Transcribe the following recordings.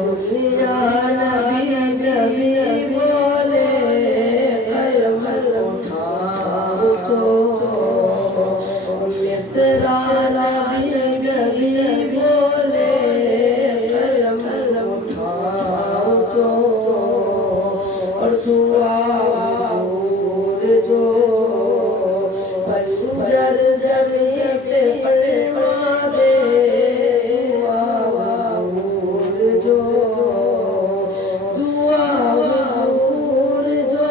دنیا نبی نبی بولے قلم اٹھاؤ تو مصرع نبی نبی بولے قلم اٹھاؤ تو اور دعا حضور جو بنجر زمین پہ فرما دے دعا حضور جو دعا حضور جو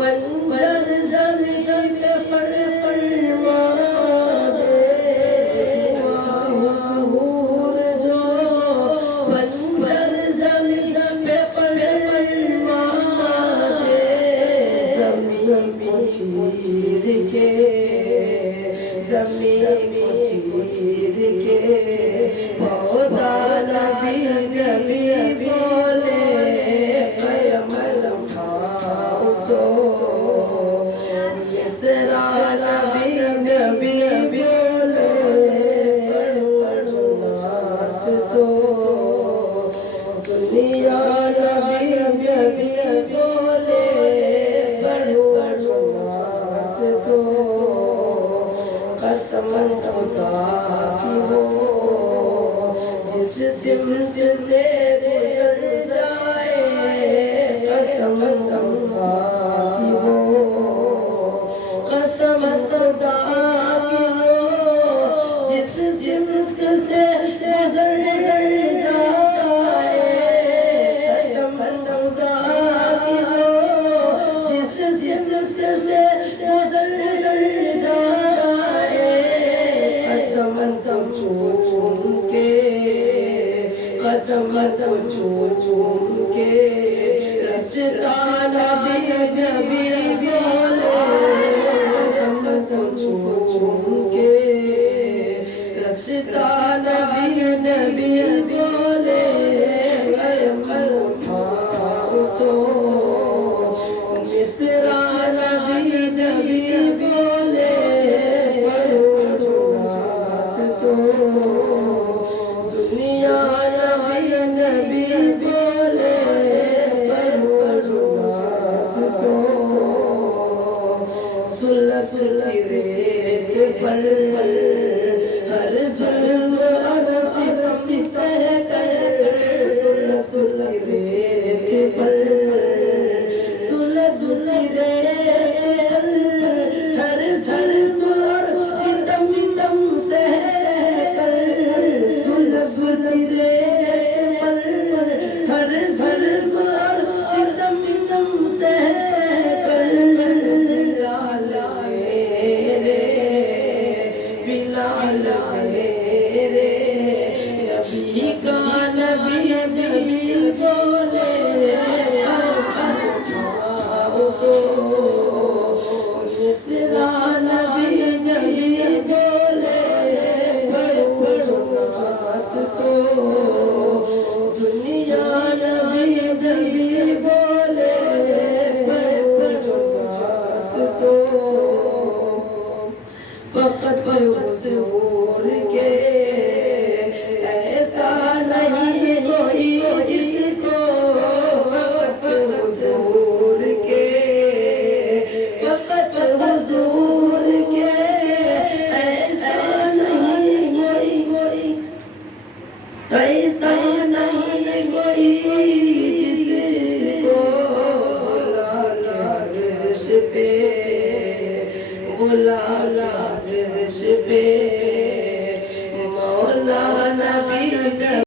بنجر زمین پہ فرما دے دعا حضور جو بنجر زمین پہ فرما دے زمین کو چیر کے زمین کو چیر کے پودا نبی نبی بولے قلم اٹھاؤ تو مصرع نبی نبی بولے پڑھو نعت تو دنیا نبی نبی بولے پڑھو نعت تو قسم خدا کی ہو جس سمت سے گزر جائے قسم خدا کی ہو قسم خدا کی ہو جس سمت سے گزر جائے قسم خدا کی ہو جس سمت سے گزر جائے قدم کو چوم کے قدم کو چوم کے رستا نبی نبی بولے قدم کو چوم کے رستا نبی نبی بولے قلم اٹھاؤ تو مصرع نبی نبی بولے پڑھو نعت تو دنیا نبی نبی بولے پڑھو نعت تو سلگتی ریت پر ہر ظلم اور ستم سہ کر سلگتی ریت پر سلگتی ریت پر ہر ظلم اور ستم سہ کر سلگتی ریت پر ہر ظلم اور ستم سہ کر بلال میرے بلال میرے نبی کا نبی نبی بولے اٹھاؤ تو مصرع نبی نبی بولے پڑھو نعت تو دنیا نبی نبی بولے پڑھو نعت تو فقط حضور کے ایسا نہیں کوئی جس کو فقط حضور کے فقط حضور کے ایسا نہیں کوئی ایسا نہیں کوئی